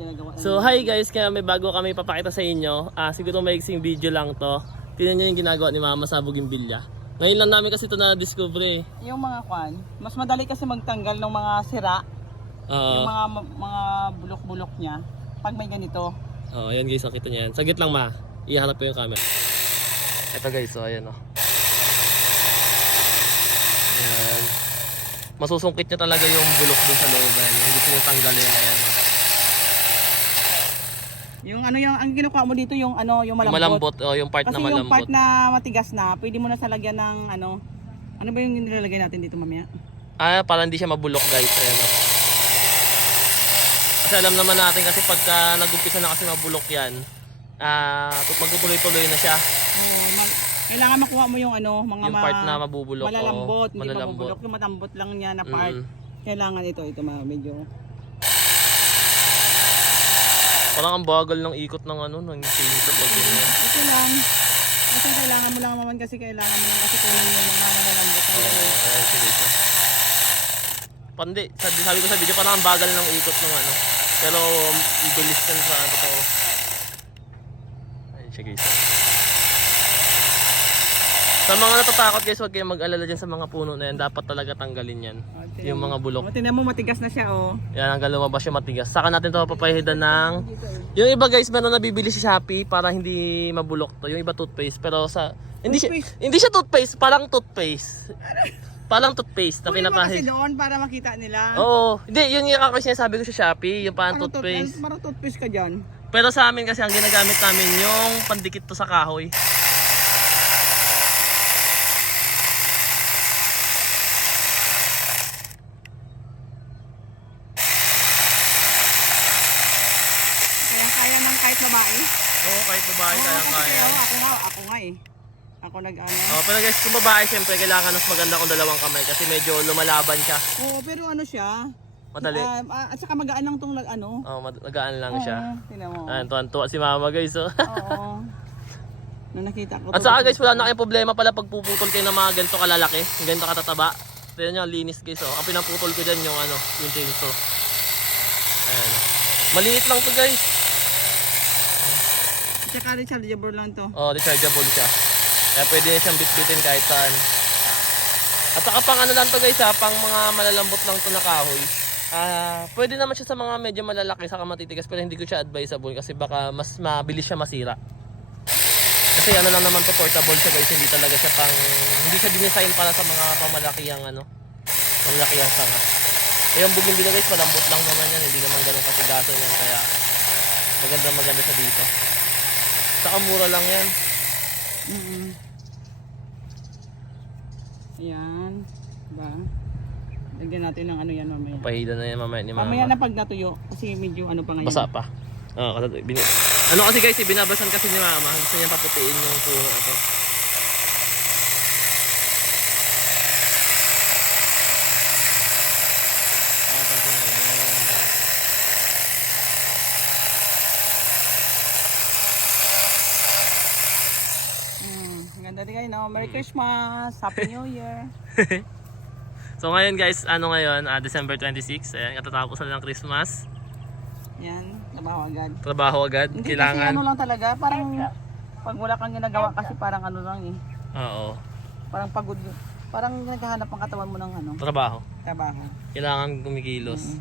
ginagawa. So hi guys, kaya may bago kami papakita sa inyo. Ah, siguro may video lang to. Tingnan nyo yung ginagawa ni Mama sa Bougainvillea. Ngayon lang namin kasi ito na-discover eh. Yung mga kwan, mas madali kasi magtanggal ng mga sira, Oo. yung mga mga bulok-bulok niya pag may ganito. Oo, ayan guys, nakita niyo yan. Sagit lang ma. Ihanap ko yung camera. Ito guys, so ayan oh. Ayan. Masusungkit niya talaga yung bulok dun sa loob. Ayan. Yung gusto nyo tanggalin. Ayan. oh. Yung ano yung ang kinukuha mo dito yung ano yung malambot. malambot. Oh, yung part Kasi na malambot. yung part na matigas na, pwede mo na sa lagyan ng ano ano ba yung nilalagay natin dito mamaya? Ah, para hindi siya mabulok guys. Ayan oh. Kasi alam naman natin kasi pagka nag-umpisa na kasi mabulok yan, ah, magtutuloy-tuloy na siya. Oo, kailangan makuha mo yung ano, mga Yung ma- part na mabubulok. oh, malalambot, hindi malalambot. mabubulok, yung matambot lang niya na part. Mm. Kailangan ito, ito mga medyo. Parang ang bagal ng ikot ng ano, ng chainsaw pag ganyan. Ito lang. Kasi kailangan mo lang naman kasi kailangan mo lang kasi kunin yung mga malalambot ng Oo, ayan, sige. Pandi, sabi, sabi ko sa video, parang ang bagal ng ikot ng ano. Pero, um, ibilis yan sa ano to. Ayun siya guys. Sa mga natatakot guys, huwag kayong mag-alala dyan sa mga puno na yan. Dapat talaga tanggalin yan. Oh, tingnan Yung mga bulok. Tingnan mo matigas na siya oh. Yan, hanggang lumabas yung matigas. Saka natin to papahidan ng... Yung iba guys, meron nabibili sa Shopee para hindi mabulok to. Yung iba toothpaste. Pero sa... Hindi siya, hindi siya toothpaste, parang toothpaste. Parang toothpaste na mo kasi pinapahid. doon para makita nila. Oo. Hindi, yun yung kasi sinasabi ko sa Shopee, yung parang Parang toothpaste. Parang toothpaste ka dyan. Pero sa amin kasi ang ginagamit namin yung pandikit to sa kahoy. Kaya kaya ng kahit babae. Oo, kahit babae, Oo, kaya kasi kaya. kaya, ako nga, ako nga eh. Ako nag ano. Oh, pero guys, kung babae, syempre, kailangan mas maganda kung dalawang kamay kasi medyo lumalaban siya. Oo, pero ano siya? Madali. Ah, ah, at saka magaan lang tong ano. Oh, nagaan lang siya. Oo, tingnan mo. Ayan, tuwan-tuwa si mama guys. Oh. Oo. Nung nakita ko. At saka guys, wala na kayong problema pala pag puputol kayo ng mga ganito kalalaki, ganito katataba. Tignan nyo, linis guys. Oh. Ang pinaputol ko dyan yung ano, yung chainsaw. Ayan. oh. Maliit lang to guys. At saka rechargeable lang to. Oh, rechargeable siya. Kaya pwede na siyang bitbitin kahit saan. At saka pang ano lang to guys ha, pang mga malalambot lang to na kahoy. Ah, pwede naman siya sa mga medyo malalaki saka matitigas pero hindi ko siya advisable kasi baka mas mabilis siya masira. Kasi ano lang naman to portable siya guys, hindi talaga siya pang hindi siya dinesign para sa mga pamalaki ang ano, pamalaki ang sanga. Eh, yung bugin guys, malambot lang naman yan, hindi naman ganun katigasan yan kaya maganda maganda siya dito. Saka mura lang yan. Mm Ayan. Diba? Lagyan natin ng ano yan mamaya. Pahida na yan mamaya ni mama. Mamaya na pag natuyo. Kasi medyo ano pa ngayon. Basa pa. Oo, kasi bin- ano kasi guys, eh, binabasan kasi ni mama. Gusto niya paputiin yung puno ito. Ah, kasi na yan. Mm, ang ganda din kayo, no? Merry Christmas! Happy New Year! So ngayon guys, ano ngayon, ah, December 26, ayan, katatapos na ng Christmas. Yan, trabaho agad. Trabaho agad, Hindi kasi kailangan. ano lang talaga, parang pag wala kang ginagawa kasi parang ano lang eh. Oo, Parang pagod. Parang naghahanap ang katawan mo ng ano, trabaho. trabaho. Kailangan kumikilos. Mm.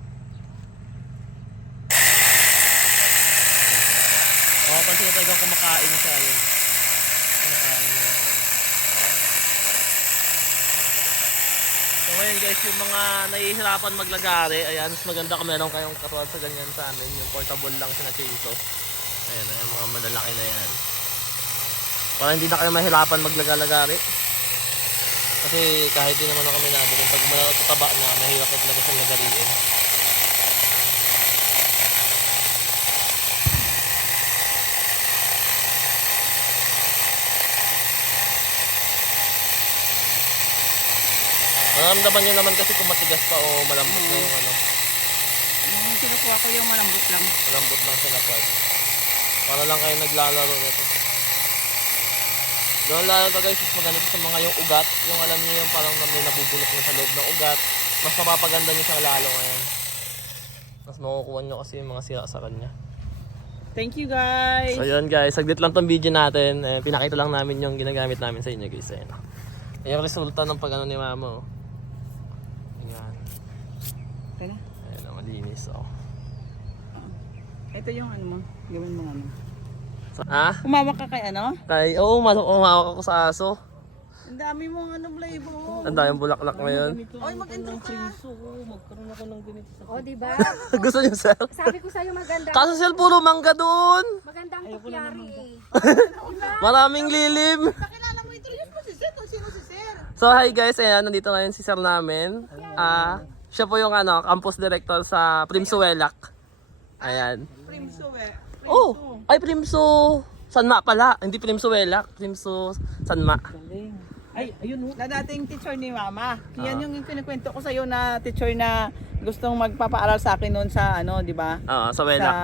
Oo, pansin ko talaga kumakain siya yun. Kumakain niya. So ngayon guys, yung mga nahihirapan maglagari, ayan, mas maganda kung meron kayong katulad sa ganyan sa amin, yung portable lang chainsaw. Ayan, ayan, mga malalaki na yan. Para hindi na kayo mahirapan maglagalagari. Kasi kahit di naman ako minado, pag matataba na, mahirap na talaga siyang lagariin. Maramdaman nyo naman kasi kung matigas pa o malambot na yung ano. Yung kinukuha ko yung malambot lang. Malambot lang sila part. Para lang kayo naglalaro nito. Doon lalo to guys, mas maganda sa mga yung ugat. Yung alam niyo yung parang may nabubulok na sa loob ng ugat. Mas mapapaganda niyo siyang lalo ngayon. Mas makukuha nyo kasi yung mga sira sa kanya. Thank you guys. So yun guys, saglit lang tong video natin. Eh, pinakita lang namin yung ginagamit namin sa inyo guys. Ayan yung resulta ng pag ano ni mama. Oh. Ayan. Na. Ayan, oh, malinis. Oh. Ito yung ano mo. Gawin mo ano. So, ah? Kumawak ka kay ano? Tay, oo, oh, umawak ako sa aso. Ang dami mong ano flavor. Ang daming bulaklak ngayon. Oy, mag-intro ka. O, di ba? Gusto niyo, sir? Sabi ko sa'yo maganda. Kaso sir, puro mangga doon. Magandang kukyari. Maraming lilim. Pakilala mo, introduce mo si Sir. Kung sino si Sir. So hi guys, ayan, nandito ngayon si sir namin. Ah, siya po yung ano, campus director sa Primsuelak. Ayan. Primso eh. Oh, ay Primso Sanma pala, hindi Primsuelak, Primso Sanma. Ay, ayun Na dating teacher ni Mama. Yan yung kinikwento ko sa iyo na teacher na gustong magpapaaral sa akin noon sa ano, di ba? Oo, sa Sa Welak.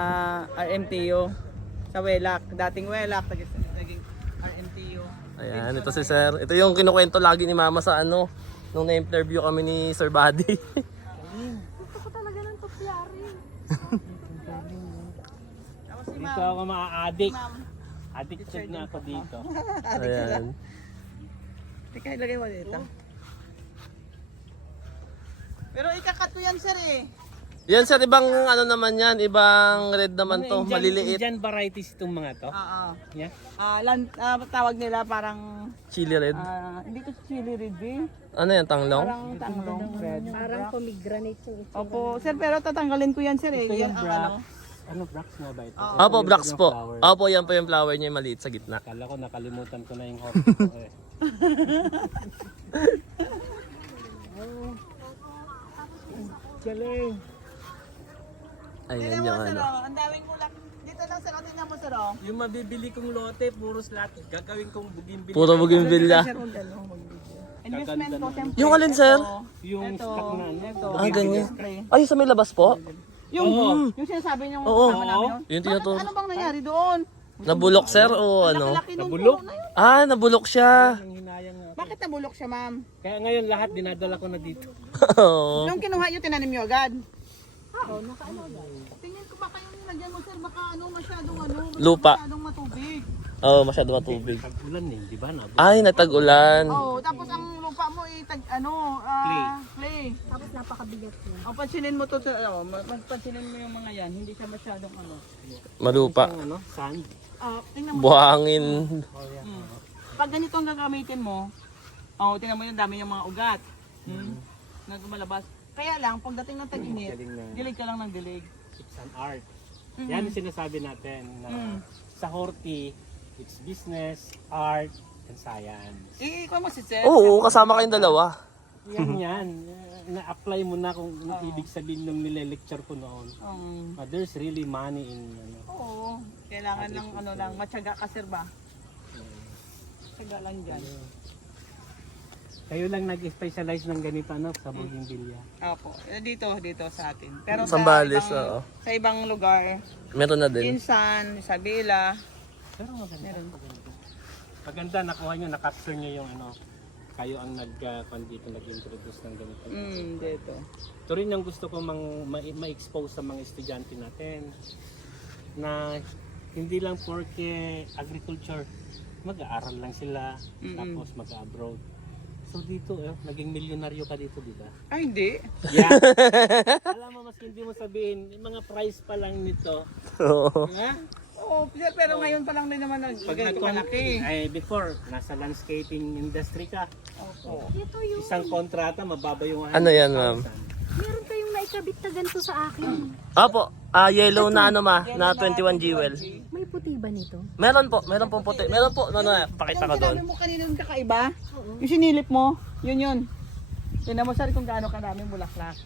RMTU. Sa Welak. Dating Welak. Naging, naging RMTU. Ayan, ito si sir. Ito yung kinukwento lagi ni mama sa ano, nung na-interview kami ni Sir Buddy. Gusto ko talaga ng kukyari. Tapos si Dito ako maa-addict. Ma'am. Addicted na ako dito. Ayan. Teka, ilagay mo dito. Pero ikakat ko yan, sir eh. Yan sir, ibang ano naman yan, ibang red naman to, Indian- maliliit. Indian varieties itong mga to. Oo. Yeah. Ah, lan, ah, tawag nila parang Chili red. ah, hindi ko chili red eh. Ano yan, tanglong? Parang tanglong red. Parang pomegranate yung itsura. Opo, sir, pero tatanggalin ko yan, sir eh. Ito Yan yung ang brax. ano. Ano brax nga ba ito? Opo, Yung Brax po. flower. Opo, yan po yung flower niya, yung maliit sa gitna. Kala ko nakalimutan ko na yung hobby ko eh. Oh. Galing. Ayan yung sir, ano. Ang daming bulak. Dito lang, sir. oh. Tingnan mo, sir, oh. Yung mabibili kong lote, puro slot. Gagawin kong bugimbil. Puro bougainvillea. Sir, huwag ano. Investment siyempre. Yung alin, sir? Ito, Yung ito, stock na ano. ito. Ah, ganyan. Ay, sa may labas po? Yung, Oo. yung sinasabi niyo, Oo. kasama namin yun. Yung tinuturo. Ano bang nangyari doon? Nabulok, sir, o ano? Laki nung Nabulok? puno na yun. Ah, nabulok siya. Ang hinayang nga. Bakit nabulok siya, ma'am? Kaya ngayon lahat dinadala ko na dito. Oo. Nung kinuha niyo, tinanim niyo agad? Oo, nakaano agad. Tingin ko baka yung nilagyan mo, sir, baka ano, masyadong ano, Lupa. masyadong matubig. Oo, masyado matubig. Pag ulan eh, di ba? Nabot. Ay, natag-ulan. Oo, tapos ang lupa mo, itag, ano, ah, clay. Tapos napakabigat niya. O, pansinin mo to, sir, oh, ma- pansinin mo yung mga yan, hindi siya masyadong ano. Malupa. Ang ano, sand. Ah, tingnan mo. Buhangin. Mm. Pag ganito ang gagamitin mo, oh, tingnan mo yung dami yung mga ugat. Hmm? Na lumalabas. Kaya lang, pagdating ng tag-init, Galing na. dilig ka lang ng dilig. It's an art. Yan ang sinasabi natin na Mm. sa Horti, it's business, art, and science. Eh, ikaw mo si Sir. Oo, kasama kayong dalawa. Yan yan. Na-apply mo na kung ano ibig sabihin nung nile-lecture ko noon. Um, Uh, there's really money in ano. oo, kailangan ng ano lang, matyaga ka sir ba? Matyaga lang dyan. Kayo lang nag-specialize ng ganito ano sa bougainvillea. Opo, eh, dito, dito sa atin. Pero Sambales, sa ibang, oo. sa ibang lugar, Meron na din. Insan, Isabela, Pero maganda. Maganda. Maganda nakuha nyo, na-capture nyo yung ano. Kayo ang nag uh, dito nag-introduce ng ganito. mm, dito. Ito rin yung gusto ko mang, ma- ma-expose sa mga estudyante natin na hindi lang porke agriculture, mag-aaral lang sila, Mm-mm. tapos mag-abroad. So dito, eh, naging milyonaryo ka dito, di ba? Ay, hindi. Yeah. Alam mo, mas hindi mo sabihin, yung mga price pa lang nito. Oo. Ha? Oo, sir, pero ngayon pa lang din naman nag Pag ganito nag- kalaki. ay before, nasa landscaping industry ka, Opo. Ito yung, isang kontrata, mababa yung Ano yan, ma'am? 100,000. meron kayong naikabit na ganito sa akin. Opo, ah, yellow na ano ma, na 21 jewel. May puti ba nito? Meron po, meron po puti. Meron po, ano na, pakita ko Yung doon. sinabi mo kanina yung kakaiba, yung sinilip mo, yun yun. Tingnan mo sir kung gaano kadaming bulaklak.